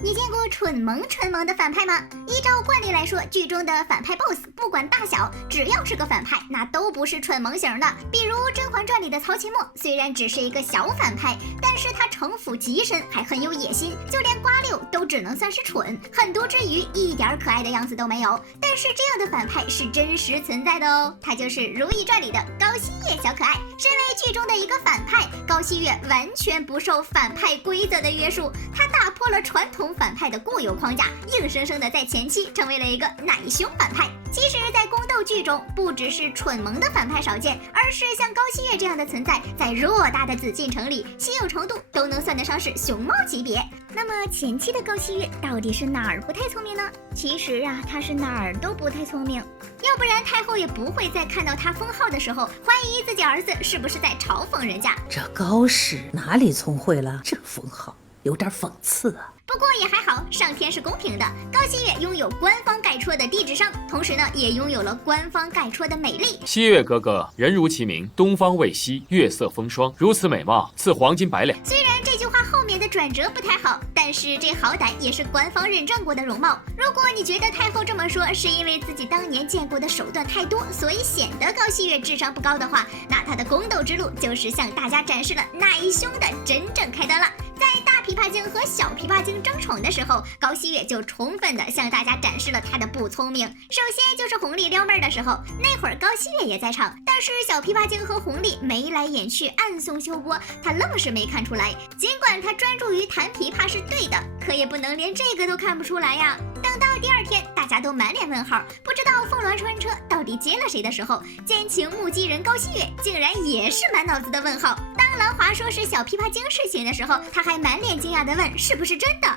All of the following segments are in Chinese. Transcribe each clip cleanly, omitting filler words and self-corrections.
你见过蠢萌的反派吗？依照惯例来说，剧中的反派 BOSS 不管大小，只要是个反派，那都不是蠢萌型的。比如《甄嬛传》里的曹琴墨，虽然只是一个小反派，但是他城府极深，还很有野心，就连瓜六都只能算是蠢，狠毒之余一点可爱的样子都没有。但是这样的反派是真实存在的哦，他就是《如懿传》里的高希月小可爱。身为剧中的一个反派，高希月完全不受反派规则的约束，他打破了传统反派的固有框架，硬生生的在前期成为了一个奶凶反派。其实，在宫斗剧中，不只是蠢萌的反派少见，而是像高希月这样的存在，在偌大的紫禁城里，稀有程度都能算得上是熊猫级别。那么前期的高希月到底是哪儿不太聪明呢？其实啊，他是哪儿都不太聪明，要不然太后也不会在看到他封号的时候，怀疑自己儿子是不是在嘲讽人家。这高氏哪里聪慧了？这封号有点讽刺啊。不过也还好，上天是公平的。高希月拥有官方盖戳的低智商，同时呢，也拥有了官方盖戳的美丽。希月哥哥人如其名，东方未息，月色风霜，如此美貌，赐黄金100两。虽然这句话后面的转折不太好，但是这好歹也是官方认证过的容貌。如果你觉得太后这么说是因为自己当年见过的手段太多，所以显得高希月智商不高的话，那她的宫斗之路就是向大家展示了奶凶的真正开端了。在大琵琶精和小琵琶精争宠的时候，高希月就充分的向大家展示了她的不聪明。首先就是弘历撩妹的时候，那会儿高希月也在场，但是小琵琶精和弘历眉来眼去，暗送秋波，她愣是没看出来。尽管她专注于弹琵琶是对的，可也不能连这个都看不出来呀。等到第二天，大家都满脸问号，不知道凤鸾传车到底接了谁的时候，奸情目击人高希月竟然也是满脑子的问号。当兰华说是小琵琶精事情的时候，他还满脸惊讶地问是不是真的。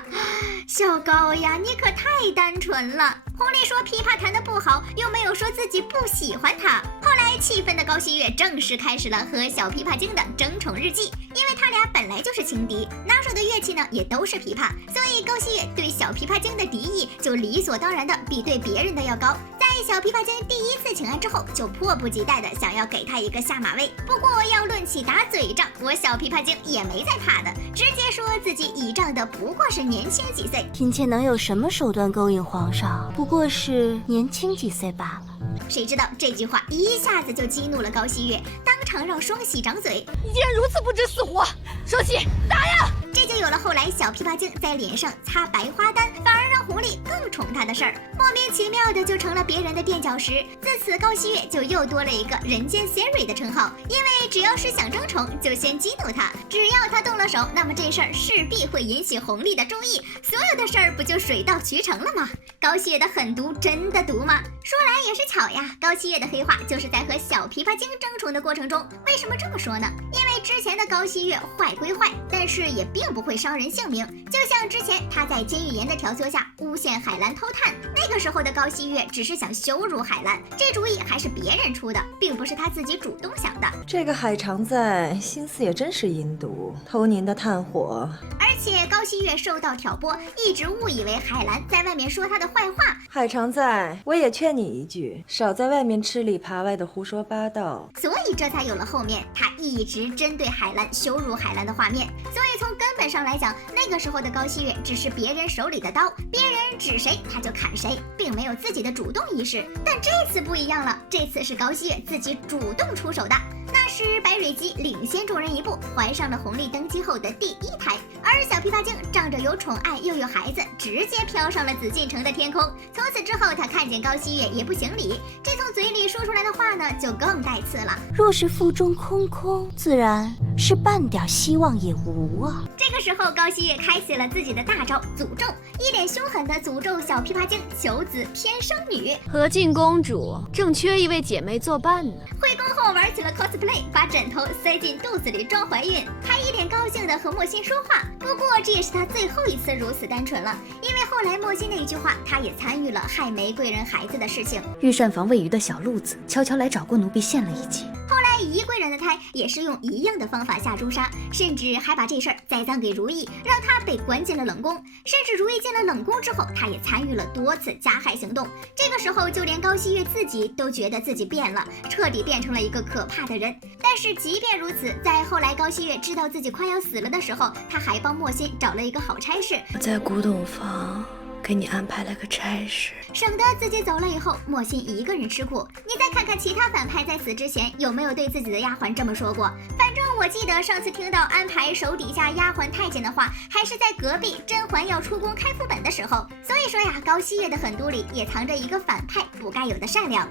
小高呀，你可太单纯了。弘历说琵琶弹得不好，又没有说自己不喜欢他。后来气愤的高希月正式开始了和小琵琶精的争宠日记，因为他俩本来就是情敌，拿手的乐器呢也都是琵琶，所以高希月对小琵琶精的敌意就理所当然的比对别人的要高。在小琵琶精第一次请安之后，就迫不及待的想要给他一个下马威。不过要论起打嘴仗，我小琵琶精也没在怕的，直接说自己倚仗的不过是年轻几岁。嫔妾能有什么手段勾引皇上？不过是年轻几岁罢了。谁知道这句话一下子就激怒了高希月，当场让双喜掌嘴。你竟然如此不知死活！双喜，打呀！这就有了后来小琵琶精在脸上擦白花丹，反而让弘历更宠她的事儿，莫名其妙的就成了别人的垫脚石。自此高希月就又多了一个人间 Siri 的称号，因为只要是想争宠，就先激怒他，只要他动了手，那么这事儿势必会引起弘历的注意，所有的事儿不就水到渠成了吗？高希月的狠毒真的毒吗？说来也是巧呀，高希月的黑化就是在和小琵琶精争宠的过程中。为什么这么说呢？因为之前的高希月坏归坏，但是也并不会伤人性命。就像之前他在金玉妍的调唆下诬陷海兰偷炭，那个时候的高希月只是想羞辱海兰，这主意还是别人出的，并不是他自己主动想的。这个海常在心思也真是阴毒，偷您的炭火。而且高希月受到挑拨，一直误以为海兰在外面说他的坏话。海常在，我也劝你一句，少在外面吃里扒外的胡说八道。所以这才有了后面他一直针对海兰羞辱海兰的画面。所以从根本上来讲，那个时候的高希月只是别人手里的刀，别人指谁他就砍谁，并没有自己的主动意识。但这次不一样了，这次是高希月自己主动出手的。那时白蕊姬领先众人一步，怀上了弘历登基后的第1胎，而小琵琶精仗着有宠爱又有孩子，直接飘上了紫禁城的天空。从此之后，他看见高希月也不行礼，这从嘴里说出来的话呢，就更带刺了。若是腹中空空，自然是半点希望也无啊。这个时候，高希月开启了自己的大招诅咒，一脸凶狠的诅咒小琵琶精求子偏生女。和靖公主正缺一位姐妹作伴呢。回宫后玩起了 cosplay， 把枕头塞进肚子里装怀孕，还一脸高兴的和莫欣说话。不过这也是他最后一次如此单纯了，因为后来莫欣的一句话，他也参与了害玫瑰人孩子的事情。御膳房喂鱼的小路子悄悄来找过奴婢献了一计。后来宜贵人的胎也是用一样的方法下诛杀，甚至还把这事儿栽赃给如意，让他被关进了冷宫。甚至如意进了冷宫之后，他也参与了多次加害行动。这个时候，就连高希月自己都觉得自己变了，彻底变成了一个可怕的人。但是即便如此，在后来高希月知道自己快要死了的时候，他还帮莫心找了一个好差事。我在古董房给你安排了个差事，省得自己走了以后莫心一个人吃苦。你再看看其他反派在死之前有没有对自己的丫鬟这么说过？反正我记得上次听到安排手底下丫鬟太监的话，还是在隔壁甄嬛要出宫开副本的时候。所以说呀，高希月的狠毒里也藏着一个反派不该有的善良。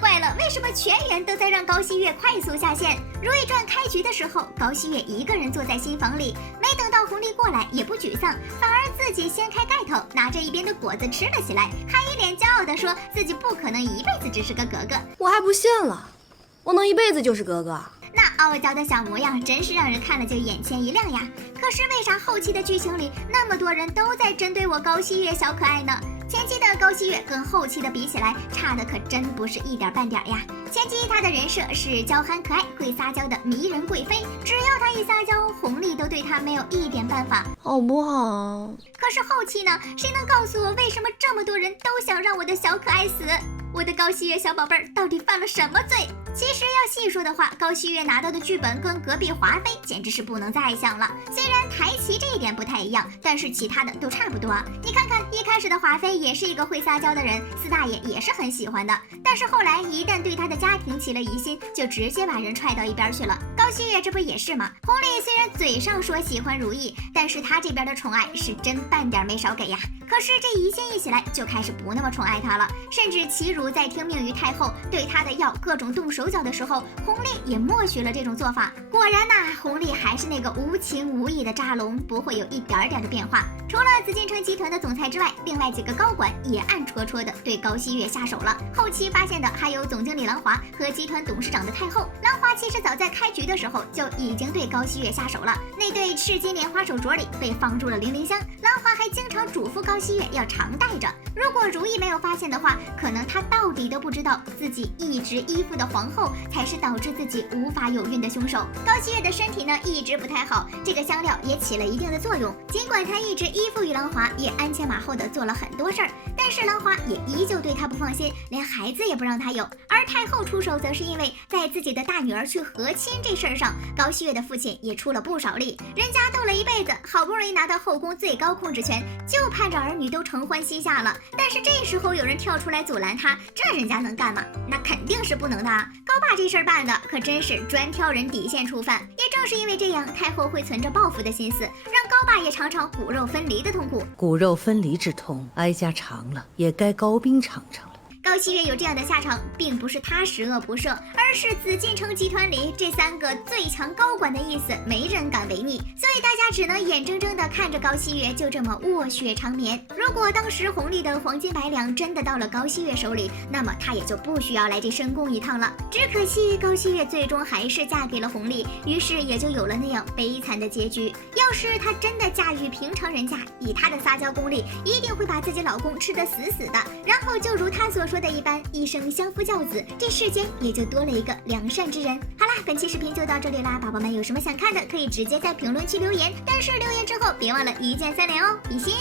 怪了，为什么全员都在让高希月快速下线？如懿传开局的时候，高希月一个人坐在新房里，没等到弘历过来也不沮丧，反而自己掀开盖头，拿着一边的果子吃了起来，还一脸骄傲地说自己不可能一辈子只是个格格。我还不信了，我能一辈子就是格格。那傲娇的小模样真是让人看了就眼前一亮呀。可是为啥后期的剧情里那么多人都在针对我高希月小可爱呢？前期的高希月跟后期的比起来，差的可真不是一点半点呀。前期她的人设是娇憨可爱、会撒娇的迷人贵妃，只要她一撒娇，弘历都对她没有一点办法，好不好？可是后期呢？谁能告诉我为什么这么多人都想让我的小可爱死？我的高希月小宝贝儿到底犯了什么罪？其实要细说的话，高希月拿到的剧本跟隔壁华妃简直是不能再像了。虽然台词这一点不太一样，但是其他的都差不多。你看看一开始的华妃也是一个会撒娇的人，四大爷也是很喜欢的，但是后来一旦对他的家庭起了疑心，就直接把人踹到一边去了。高希月这不也是吗？弘历虽然嘴上说喜欢如懿，但是他这边的宠爱是真半点没少给呀。可是这疑心一起来，就开始不那么宠爱他了，甚至齐如在听命于太后，对他的药各种动手脚的时候，弘历也默许了这种做法。果然呐，弘历还是那个无情无义的渣龙，不会有一点点的变化。除了紫禁城集团的总裁之外，另外几个高管也暗戳戳的对高希月下手了。后期发现的还有总经理兰华和集团董事长的太后。兰华其实早在开局的时候就已经对高希月下手了，那对赤金莲花手镯里被放入了凌香，兰华还经常嘱咐高希月要常戴着。如果如懿没有发现的话，可能她到底都不知道自己一直依附的皇后才是导致自己无法有孕的凶手。高希月的身体呢一直不太好，这个香料也起了一定的作用。尽管她一直依附于兰华，也鞍前马后的做了很多事儿，但是兰华也依旧对她不放心，连孩子也不让她有。而太后出手，则是因为在自己的大女儿去和亲这事儿上，高希月的父亲也出了不少力。人家斗了一辈子，好不容易拿到后宫最高控制权，就盼着儿女都承欢膝下了。但是这时候有人跳出来阻拦他，这人家能干吗？那肯定是不能的啊！高爸这事儿办的可真是专挑人底线触犯。也正是因为这样，太后会存着报复的心思，让高爸也尝尝骨肉分离的痛苦。骨肉分离之痛，哀家尝了，也该高冰尝尝了。高希月有这样的下场，并不是他十恶不赦，而是紫禁城集团里这三个最强高管的意思，没人敢违逆，所以大家只能眼睁睁地看着高希月就这么卧雪长眠。如果当时弘历的黄金百两真的到了高希月手里，那么他也就不需要来这深宫一趟了。只可惜高希月最终还是嫁给了弘历，于是也就有了那样悲惨的结局。要是她真的嫁与平常人家，以她的撒娇功力，一定会把自己老公吃得死死的，然后就如她所说的一般，一生相夫教子，这世间也就多了一个良善之人。好啦，本期视频就到这里啦，宝宝们有什么想看的，可以直接在评论区留言，但是留言之后别忘了一键三连哦，比心。